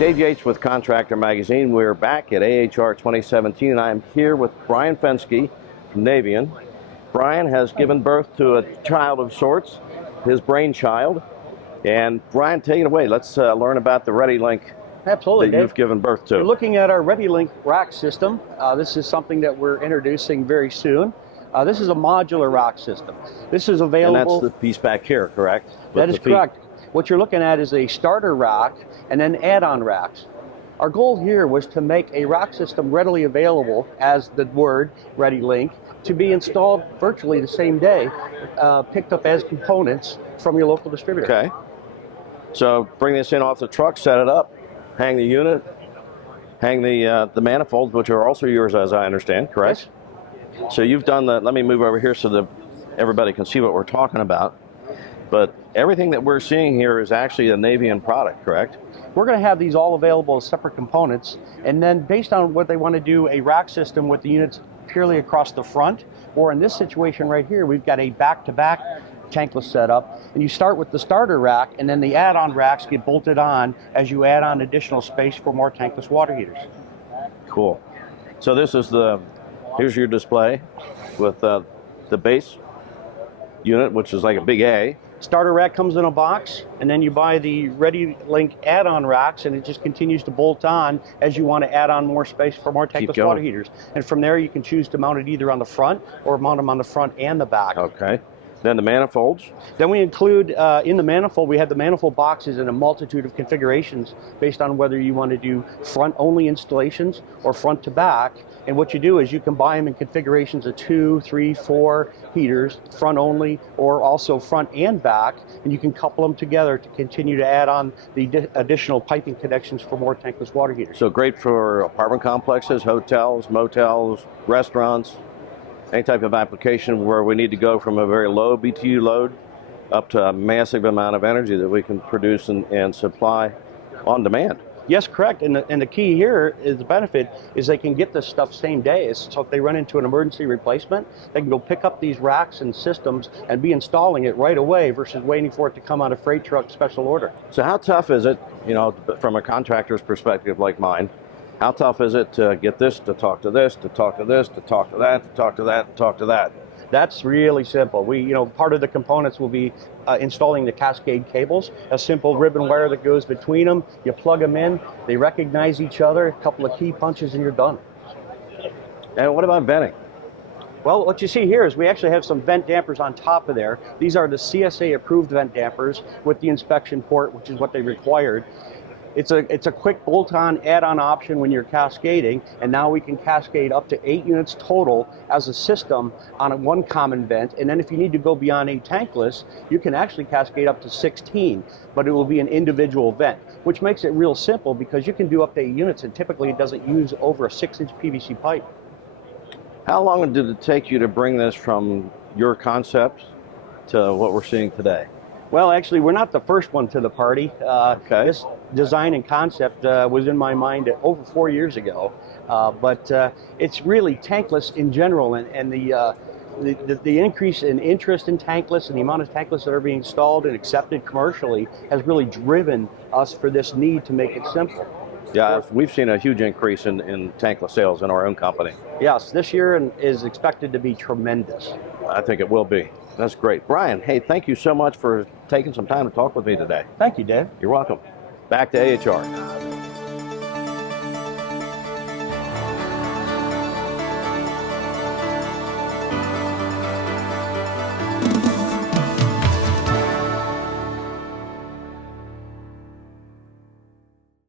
Dave Yates with Contractor Magazine. We're back at AHR 2017, and I'm here with Brian Fenske from Navien. Brian has given birth to a child of sorts, his brainchild. And Brian, take it away. Let's learn about the ReadyLink Absolutely, that you've given birth to. You're looking at our ReadyLink rack system. This is something that we're introducing very soon. This is a modular rack system. This is available. And that's the piece back here, correct? That is correct. What you're looking at is a starter rack and then add-on racks. Our goal here was to make a rack system readily available, as the word ReadyLink, to be installed virtually the same day, picked up as components from your local distributor. Okay. So bring this in off the truck, set it up, hang the unit, hang the manifolds, which are also yours, as I understand, correct? Yes. So you've done the, let me move over here so that everybody can see what we're talking about. But everything that we're seeing here is actually a Navien product, correct? We're going to have these all available as separate components, and then based on what they want to do, a rack system with the units purely across the front, or in this situation right here, we've got a back-to-back tankless setup, and you start with the starter rack, and then the add-on racks get bolted on as you add on additional space for more tankless water heaters. Cool. So this is here's your display with the base unit, which is like a big A. Starter rack comes in a box, and then you buy the ReadyLink add-on racks, and it just continues to bolt on as you want to add on more space for more tankless water heaters. And from there, you can choose to mount it either on the front or mount them on the front and the back. Okay. Then the manifolds. Then we include, in the manifold, we have the manifold boxes in a multitude of configurations based on whether you want to do front-only installations or front to back. And what you do is you can buy them in configurations of 2, 3, 4 heaters, front only, or also front and back, and you can couple them together to continue to add on the additional piping connections for more tankless water heaters. So great for apartment complexes, hotels, motels, restaurants, any type of application where we need to go from a very low BTU load up to a massive amount of energy that we can produce and supply on demand. Yes, correct. And the key here is the benefit is they can get this stuff same day. So if they run into an emergency replacement, they can go pick up these racks and systems and be installing it right away versus waiting for it to come on a freight truck special order. So how tough is it, you know, from a contractor's perspective like mine, how tough is it to get this, to talk to this, to talk to this, to talk to that, to talk to that, to talk to that? That's really simple. Part of the components will be installing the cascade cables, a simple ribbon wire that goes between them. You plug them in, they recognize each other, a couple of key punches, and you're done. And what about venting? Well, what you see here is we actually have some vent dampers on top of there. These are the CSA approved vent dampers with the inspection port, which is what they required. It's a quick bolt-on add-on option when you're cascading, and now we can cascade up to 8 units total as a system on one common vent. And then if you need to go beyond 8 tankless, you can actually cascade up to 16, but it will be an individual vent, which makes it real simple because you can do up to 8 units, and typically it doesn't use over a 6-inch PVC pipe. How long did it take you to bring this from your concept to what we're seeing today? Well, actually, we're not the first one to the party. Okay. This design and concept was in my mind over 4 years ago, but it's really tankless in general, and the increase in interest in tankless and the amount of tankless that are being installed and accepted commercially has really driven us for this need to make it simple. Yeah, we've seen a huge increase in tankless sales in our own company. Yes, this year is expected to be tremendous. I think it will be. That's great. Brian, hey, thank you so much for taking some time to talk with me today. Thank you, Dave. You're welcome. Back to AHR.